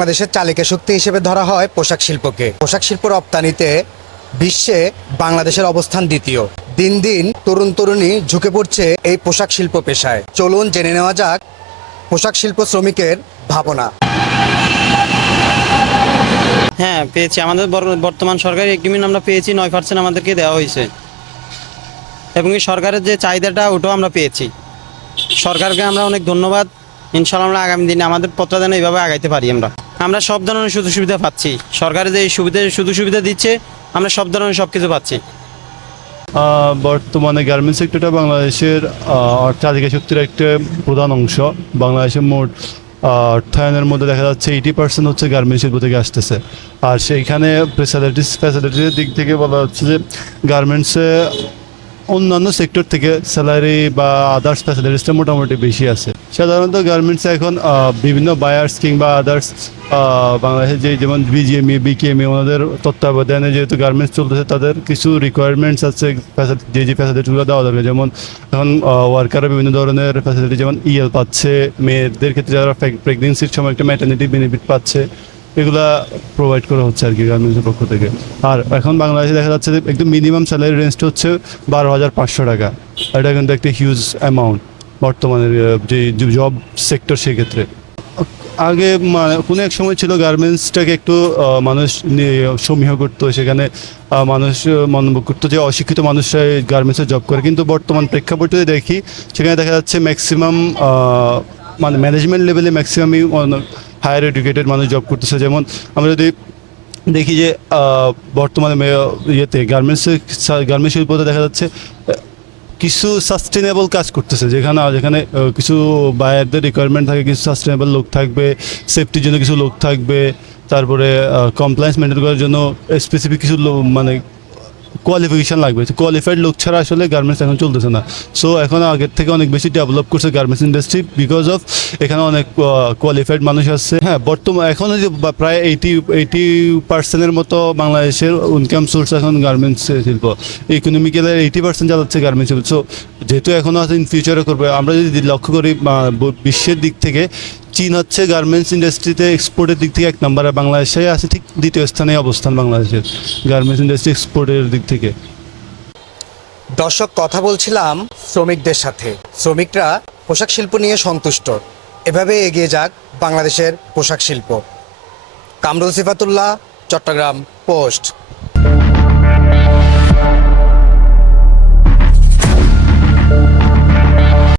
বাংলাদেশের চালিকা শক্তি হিসেবে ধরা হয় পোশাক শিল্পকে। পোশাক শিল্প রপ্তানিতে বিশ্বে বাংলাদেশের অবস্থান দ্বিতীয়। দিন দিন তরুণ তরুণী ঝুঁকে পড়ছে এই পোশাক শিল্প পেশায়। চলুন জেনে নেওয়া যাক পোশাক শিল্প শ্রমিকের ভাবনা। হ্যাঁ পেয়েছি, আমাদের বর্তমান সরকারি এগ্রিমেন্ট আমরা পেয়েছি, 9% আমাদেরকে দেওয়া হয়েছে এবং এই সরকারের যে চাহিদাটা ওটাও আমরা পেয়েছি। সরকারকে আমরা অনেক ধন্যবাদ। ইনশাআল্লাহ আমরা আগামী দিনে আমাদের পত্র যেন এইভাবে আগাইতে পারি। আমরা সব ধরনের সুযোগ সুবিধা পাচ্ছি, সরকারের যে সুযোগ সুবিধা দিচ্ছে আমরা সব ধরনের সব কিছু পাচ্ছি। বর্তমানে গার্মেন্টস সেক্টরটা বাংলাদেশের চালিকা শক্তির একটা প্রধান অংশ। বাংলাদেশের মোট অর্থায়নের মধ্যে দেখা যাচ্ছে 80% হচ্ছে গার্মেন্টস শিল্প থেকে আসতেছে। আর সেইখানে ফ্যাসিলিটির দিক থেকে বলা হচ্ছে যে গার্মেন্টসে অন্যান্য সেক্টর থেকে স্যালারি বা আদার্স ফ্যাসিলিটিসটা মোটামুটি বেশি আছে। সাধারণত গার্মেন্টসে এখন বিভিন্ন বায়ার্স কিংবা আদার্স বাংলাদেশে যেমন বিজিএমই বিকেএমই ওনাদের তত্ত্বাবধানে যেহেতু গার্মেন্টস চলতেছে, তাদের কিছু রিকোয়ারমেন্টস আছে যে ফ্যাসিলিটিগুলো দেওয়া দরকার। যেমন এখন ওয়ার্কাররা বিভিন্ন ধরনের ফ্যাসিলিটি, যেমন ইএল পাচ্ছে, মেয়েদের ক্ষেত্রে যারা প্রেগনেন্সির সময় একটা ম্যাটারনিটি বেনিফিট পাচ্ছে, এগুলা প্রোভাইড করা হচ্ছে আর কি গার্মেন্টসের পক্ষ থেকে। আর এখন বাংলাদেশে দেখা যাচ্ছে যে একদম মিনিমাম স্যালারি রেঞ্জটা হচ্ছে 12,500 টাকা। এটা কিন্তু একটা হিউজ অ্যামাউন্ট বর্তমানের যে জব সেক্টর সেক্ষেত্রে। আগে মানে কোনো এক সময় ছিল গার্মেন্টসটাকে একটু মানুষ সমীহ করতো, সেখানে মানুষ মন্তব্য করতো যে অশিক্ষিত মানুষরা গার্মেন্টসে জব করে। কিন্তু বর্তমান প্রেক্ষাপটে দেখি সেখানে দেখা যাচ্ছে ম্যাক্সিমাম মানে ম্যানেজমেন্ট লেভেলে ম্যাক্সিমামই হায়ার এডুকেটেড মানুষ জব করতেছে। যেমন আমরা যদি দেখি যে বর্তমানে গার্মেন্টস শিল্পতে দেখা যাচ্ছে কিছু সাস্টেনেবল কাজ করতেছে, যেখানে কিছু বায়ারদের রিকোয়ারমেন্ট থাকে, কিছু সাস্টেনেবল লোক থাকবে, সেফটির জন্য কিছু লোক থাকবে, তারপরে কমপ্লায়েন্স মেনটেন করার জন্য স্পেসিফিক কিছু মানে কোয়ালিফিকেশান লাগবে। কোয়ালিফাইড লোক ছাড়া আসলে গার্মেন্টস এখন চলতেছে না। সো এখন আগের থেকে অনেক বেশি ডেভেলপ করছে গার্মেন্টস ইন্ডাস্ট্রি বিকজ অফ এখানে অনেক কোয়ালিফাইড মানুষ আসছে। হ্যাঁ, বর্তমানে এখন প্রায় 80% মতো বাংলাদেশের ইনকাম সোর্স এখন গার্মেন্টস শিল্প। ইকোনমিক্যালি 80% চালাচ্ছে গার্মেন্টস শিল্প। সো যেহেতু এখনও আছে, ইন ফিউচারে করবে। আমরা যদি লক্ষ্য করি বিশ্বের দিক থেকে চীন হচ্ছে গার্মেন্টস ইন্ডাস্ট্রিতে এক্সপোর্টের দিক থেকে 1 নম্বরে, বাংলাদেশে আছে ঠিক 2য় স্থানে অবস্থান বাংলাদেশের গার্মেন্টস ইন্ডাস্ট্রি এক্সপোর্টের দিক থেকে। দর্শক, কথা বলছিলাম শ্রমিকদের সাথে। শ্রমিকরা পোশাক শিল্প নিয়ে সন্তুষ্ট। এভাবে এগিয়ে যাক বাংলাদেশের পোশাক শিল্প। কামরুল সিফাতুল্লাহ, চট্টগ্রাম পোস্ট।